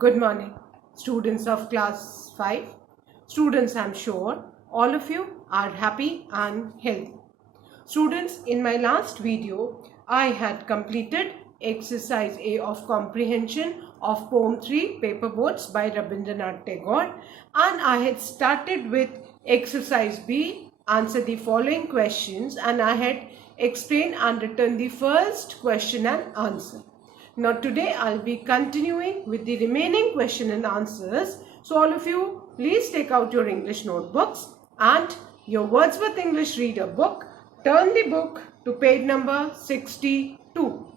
Good morning, students of class 5. Students, I'm sure all of you are happy and healthy. Students, in my last video, I had completed exercise A of comprehension of poem 3 Paper Boats by Rabindranath Tagore, and I had started with exercise B, answer the following questions, and I had explained and written the first question and answer. Now today I'll be continuing with the remaining question and answers. So all of you, please take out your English notebooks and your Wordsworth English Reader book. Turn the book to page number 62.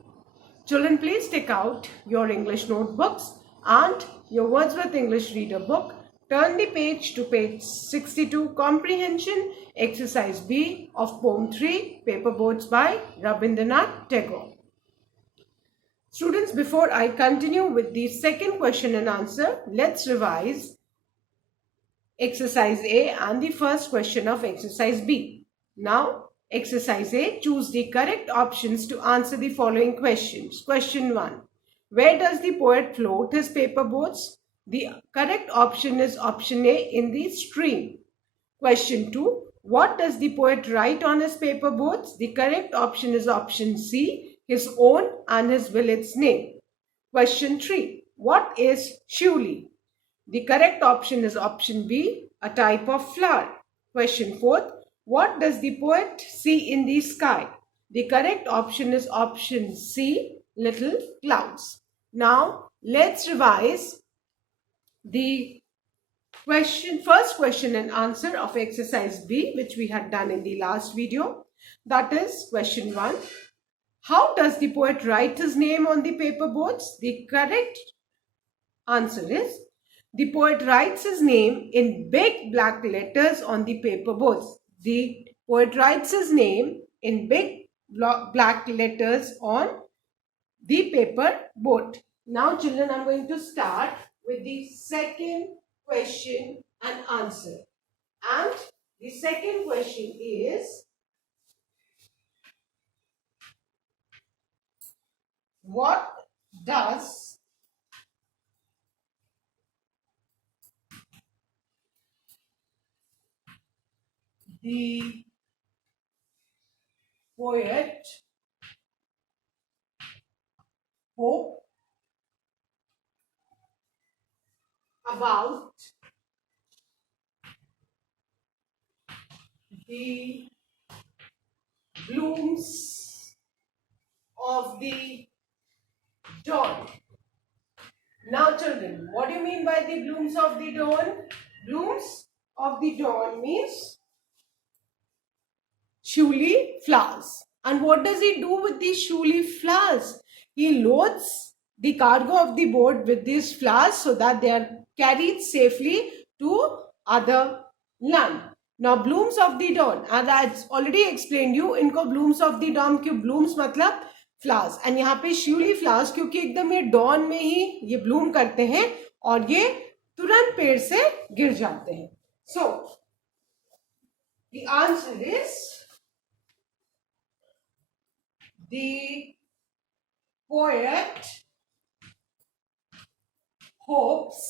Children, please take out your English notebooks and your Wordsworth English Reader book. Turn the page to page 62, Comprehension, Exercise B of Poem 3, Paper Boats by Rabindranath Tagore. Students, before I continue with the second question and answer, let's revise exercise A and the first question of exercise B. Now, exercise A, choose the correct options to answer the following questions. Question 1. Where does the poet float his paper boats? The correct option is option A, in the stream. Question 2. What does the poet write on his paper boats? The correct option is option C, his own and his village name. Question 3. What is Shuli? The correct option is option B, a type of flower. Question 4. What does the poet see in the sky? The correct option is option C, little clouds. Now, let's revise the first question and answer of exercise B, which we had done in the last video. That is question 1. How does the poet write his name on the paper boats? The correct answer is, the poet writes his name in big black letters on the paper boats. The poet writes his name in big black letters on the paper boat. Now children, I'm going to start with the second question and answer. And the second question is, what does the poet hope about the blooms of the dawn? Now children, what do you mean by the blooms of the dawn? Blooms of the dawn means Shuli flowers. And what does he do with these Shuli flowers? He loads the cargo of the boat with these flowers so that they are carried safely to other land. Now blooms of the dawn, and I already explained you, इनको blooms of the dawn क्यों? Blooms मतलब flowers, and यहाँ पे शिवली flowers क्योंकि एकदम ये don में ही ये ब्लूम करते हैं और ये तुरंत पेड़ से गिर जाते हैं. So the answer is, the poet hopes.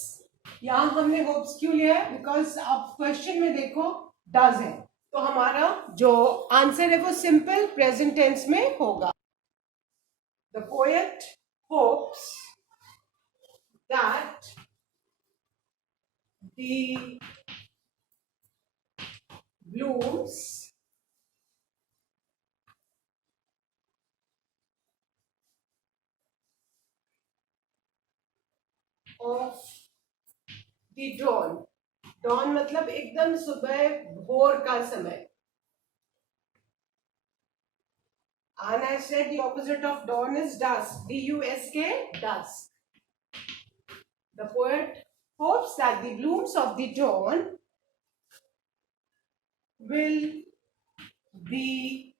यहां हमने होप्स क्यों लिया है? बिकॉज आप क्वेश्चन में देखो डज है, तो हमारा जो आंसर है वो सिंपल प्रेजेंट टेंस में होगा. The poet hopes that the blooms of the dawn. Dawn मतलब एकदम सुबह भोर का समय. And I said the opposite of dawn is dusk. D-U-S-K, dusk. The poet hopes that the blooms of the dawn will be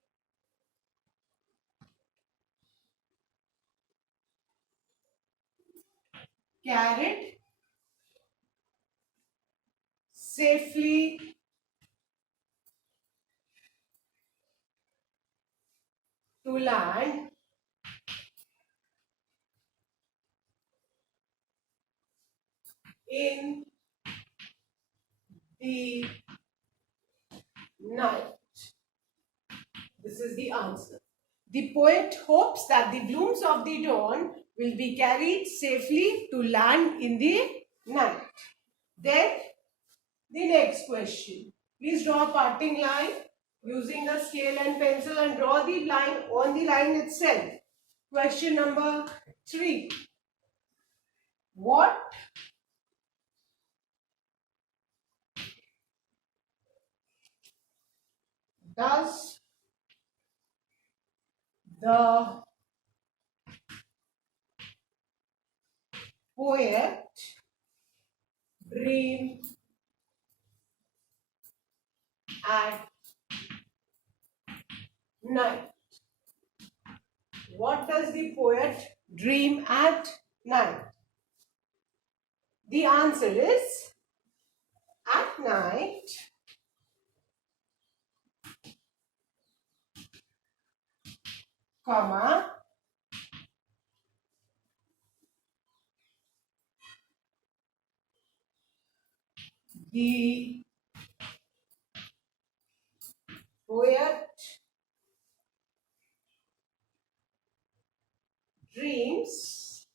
carried safely to land in the night. This is the answer. The poet hopes that the blooms of the dawn will be carried safely to land in the night. Then the next question. Please draw a parting line using a scale and pencil and draw the line on the line itself. Question number 3. What does the poet dream at night? What does the poet dream at night? The answer is at night comma the poet dreams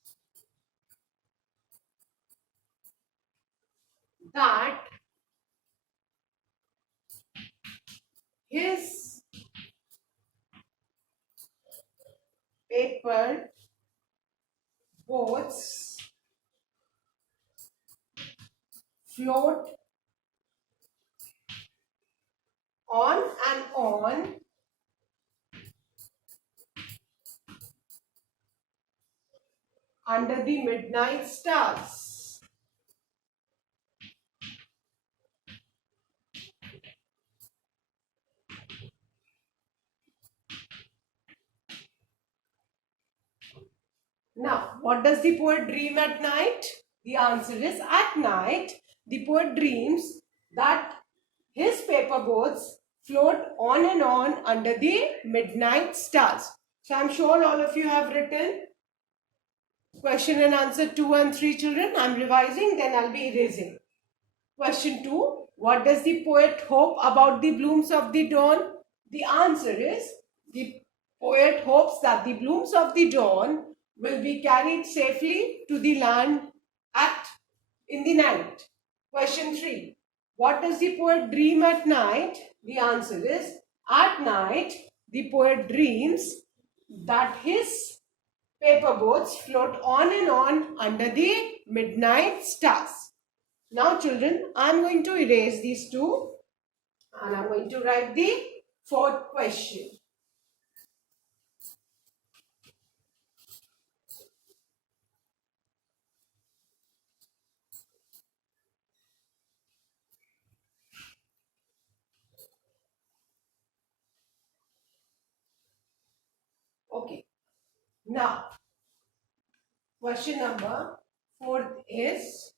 that his paper boats float on and on under the midnight stars. Now, what does the poet dream at night? The answer is at night, the poet dreams that his paper boats float on and on under the midnight stars. So, I'm sure all of you have written question and answer 2 and 3, children. I'm revising, then I'll be erasing. Question 2. What does the poet hope about the blooms of the dawn? The answer is the poet hopes that the blooms of the dawn will be carried safely to the land in the night. Question 3. What does the poet dream at night? The answer is at night the poet dreams that his paper boats float on and on under the midnight stars. Now children, I am going to erase these two and I am going to write the fourth question. Okay. Now, question number 4 is,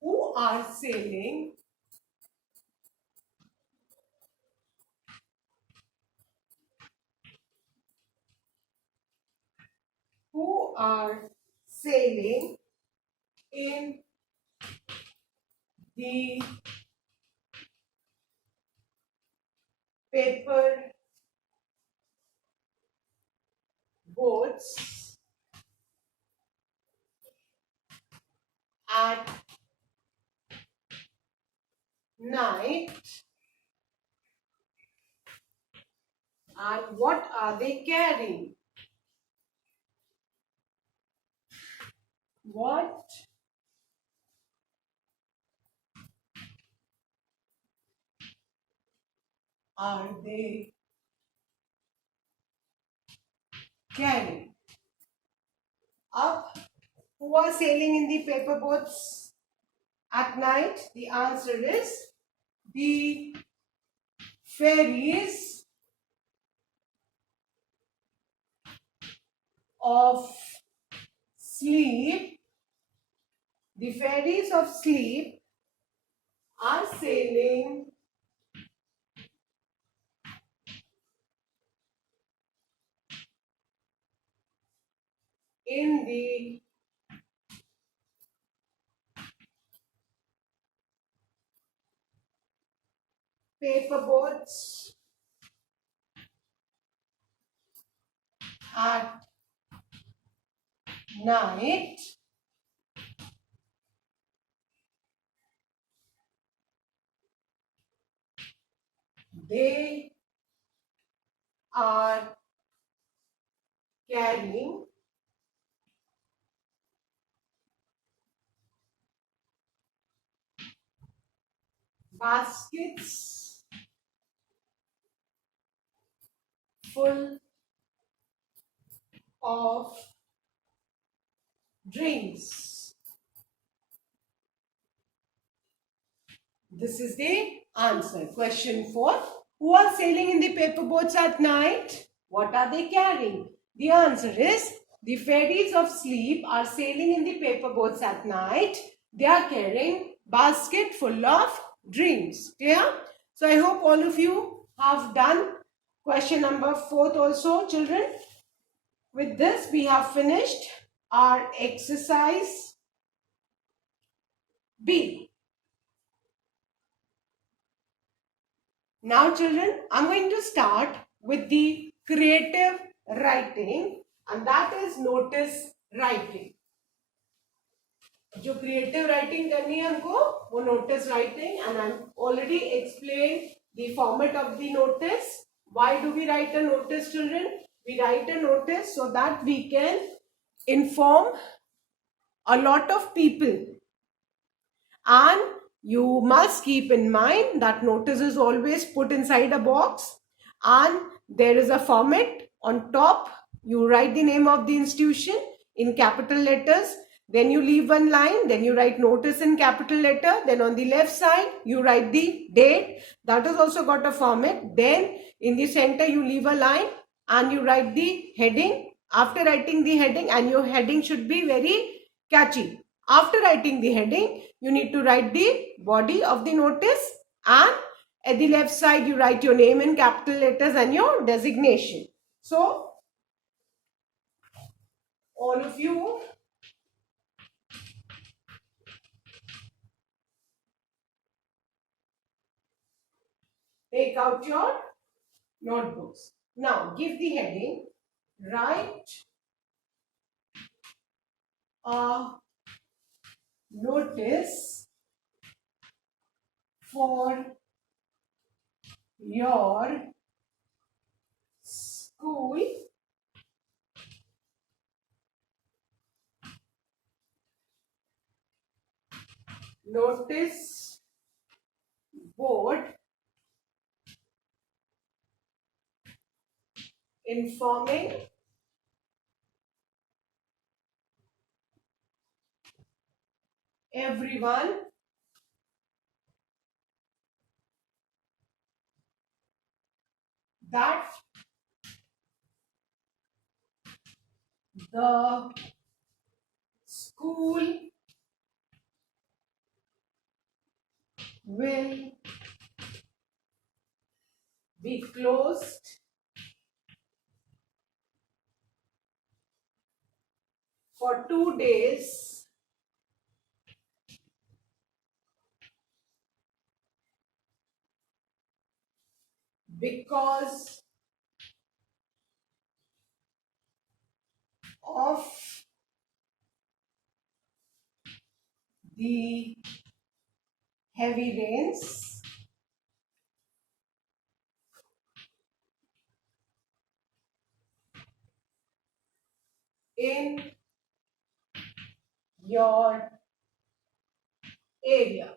who are sailing in the paper boats at night, and what are they carrying? What are they carrying? Up, who are sailing in the paper boats at night? The answer is the fairies of sleep. The fairies of sleep are sailing in the paper boats at night, they are carrying baskets full of drinks. This is the answer. Question 4. Who are sailing in the paper boats at night? What are they carrying? The answer is the fairies of sleep are sailing in the paper boats at night. They are carrying basket full of drinks. Clear? So I hope all of you have done question number 4 also, children. With this, we have finished our exercise B. Now children, I'm going to start with the creative writing, and that is notice writing. जो creative writing करनी है हमको वो notice writing, and I'm already explained the format of the notice. Why do we write a notice, children? We write a notice so that we can inform a lot of people, and you must keep in mind that notice is always put inside a box, and there is a format on top. You write the name of the institution in capital letters, then you leave one line, then you write notice in capital letter, then on the left side you write the date, that has also got a format. Then in the center you leave a line and you write the heading. After writing the heading, and your heading should be very catchy, after writing the heading, you need to write the body of the notice, and at the left side you write your name in capital letters and your designation. So all of you take out your notebooks. Now give the heading, write a notice for your school notice board informing everyone that the school will be closed for 2 days because of the heavy rains in your area.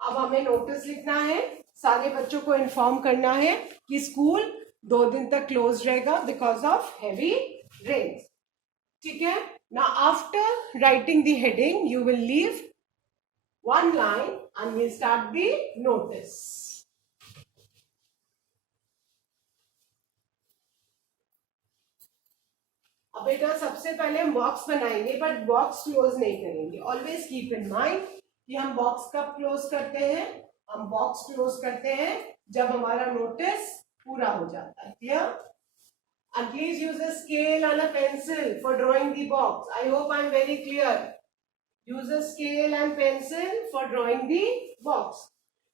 अब हमें notice लिखना है, सारे बच्चों को inform करना है कि स्कूल 2 दिन तक क्लोज रहेगा बिकॉज ऑफ हेवी रेन्स. ठीक है. Now after writing the heading, you will leave one line and we'll start the notice. अब बेटा सबसे पहले हम बॉक्स बनाएंगे, बट बॉक्स क्लोज नहीं करेंगे. ऑलवेज कीप इन माइंड कि हम बॉक्स कब क्लोज करते हैं. हम बॉक्स क्लोज करते हैं जब हमारा नोटिस पूरा हो जाता है. Clear? And please use a scale and a pencil for drawing the box. I hope I am very clear. Use a scale and pencil for drawing the box.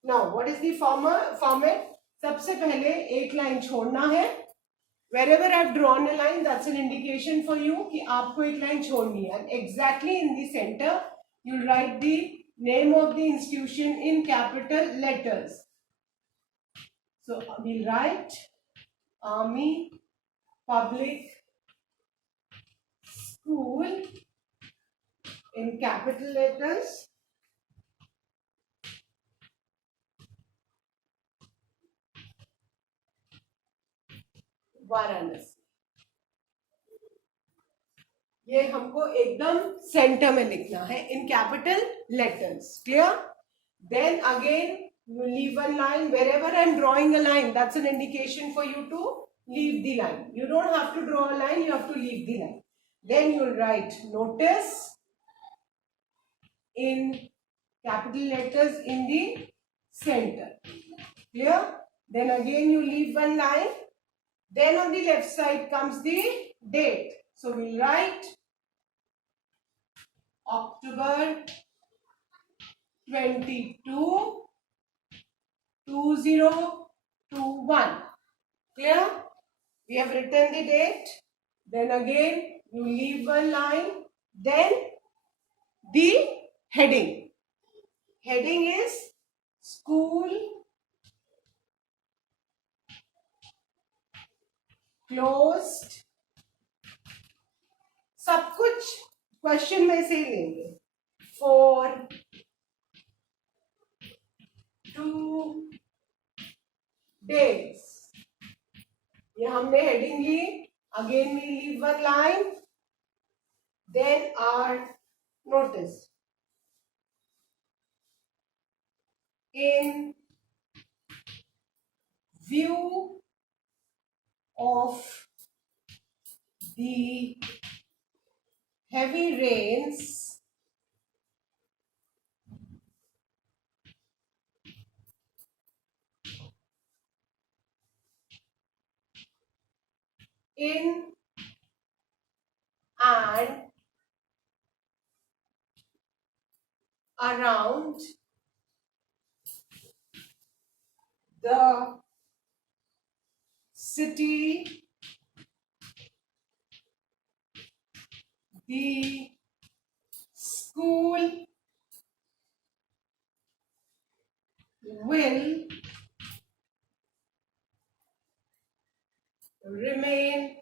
Now, what is the format? सबसे पहले एक line छोड़ना है. Wherever I've drawn a line, that's an indication for you कि आपको एक line छोड़नी है. And exactly in the center, you'll write the name of the institution in capital letters. So we'll write Army Public School in capital letters. Varanasi. ये हमको एकदम centre में लिखना है in capital letters. Clear? Then again you leave one line. Wherever I'm drawing a line, that's an indication for you to leave the line. You don't have to draw a line, you have to leave the line. Then you'll write notice in capital letters in the center. Clear? Then again you leave one line. Then on the left side comes the date. So we'll write October 22, 2021. Clear? We have written the date. Then again you leave one line. Then the heading. Heading is school closed. सब कुछ question में से लेंगे. For 2 days. ये हमने heading ली. Again we leave one line. Then our notice. In view of the heavy rains in and around the city, the school will remain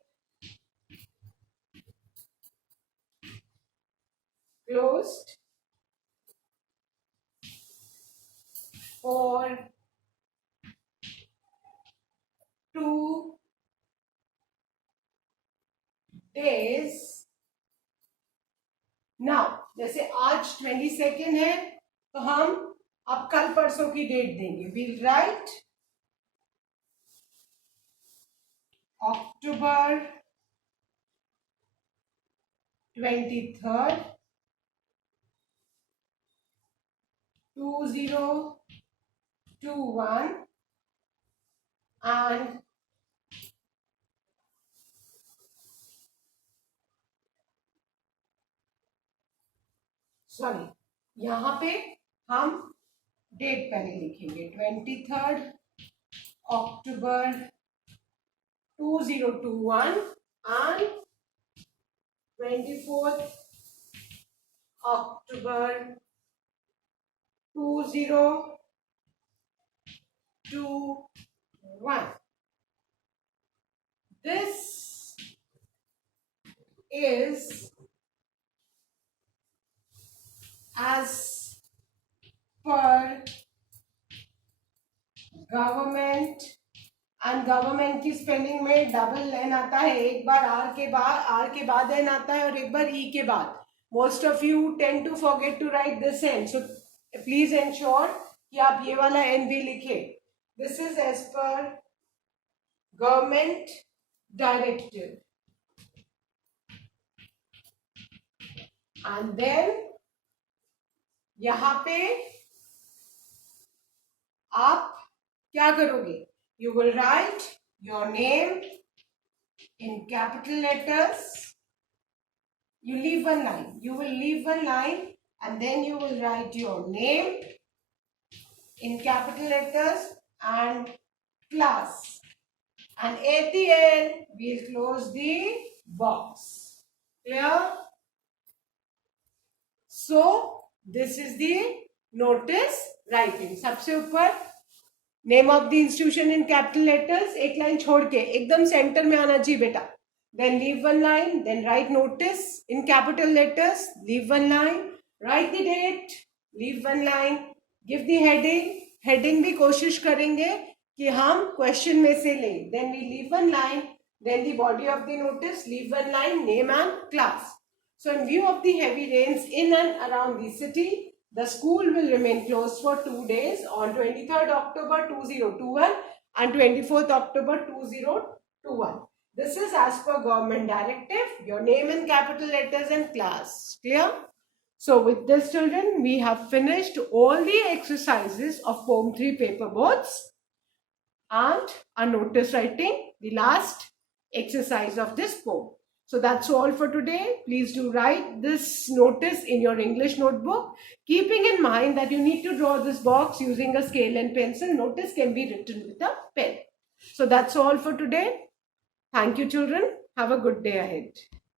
closed for 2 days. Now, जैसे आज 22 है तो हम अब कल परसों की डेट देंगे. We'll write October 23rd, 2021 and sorry, यहाँ पे हम डेट पहले लिखेंगे. 23rd October 2021 and 24th October 2021. This is as per government. And government की स्पेलिंग में डबल एन आता है. एक बार आर के बाद एन आता है और एक बार ई के बाद. Most of you tend to forget to write this N, so please ensure कि आप ये वाला एन भी लिखे. This is as per government directive. And then यहां पे आप क्या करोगे? You will write your name in capital letters. You leave one line. You will leave one line and then you will write your name in capital letters and class. And at the end, we'll close the box. Clear? So, this is the notice writing. सबसे ऊपर name of the institution in capital letters, एक line छोड़ के एकदम centre में आना चाहिए बेटा. Then leave one line, then write notice in capital letters, leave one line, write the date, leave one line, give the heading. Heading भी कोशिश करेंगे कि हम क्वेश्चन में से लें. Then we leave one line, then the body of the notice, leave one line, name and class. So in view of the heavy rains in and around the city, the school will remain closed for 2 days on 23rd October 2021 and 24th October 2021. This is as per government directive, your name in capital letters and class. Clear? So with this, children, we have finished all the exercises of Poem 3 paper boards and a notice writing, the last exercise of this poem. So that's all for today. Please do write this notice in your English notebook, keeping in mind that you need to draw this box using a scale and pencil. Notice can be written with a pen. So that's all for today. Thank you, children. Have a good day ahead.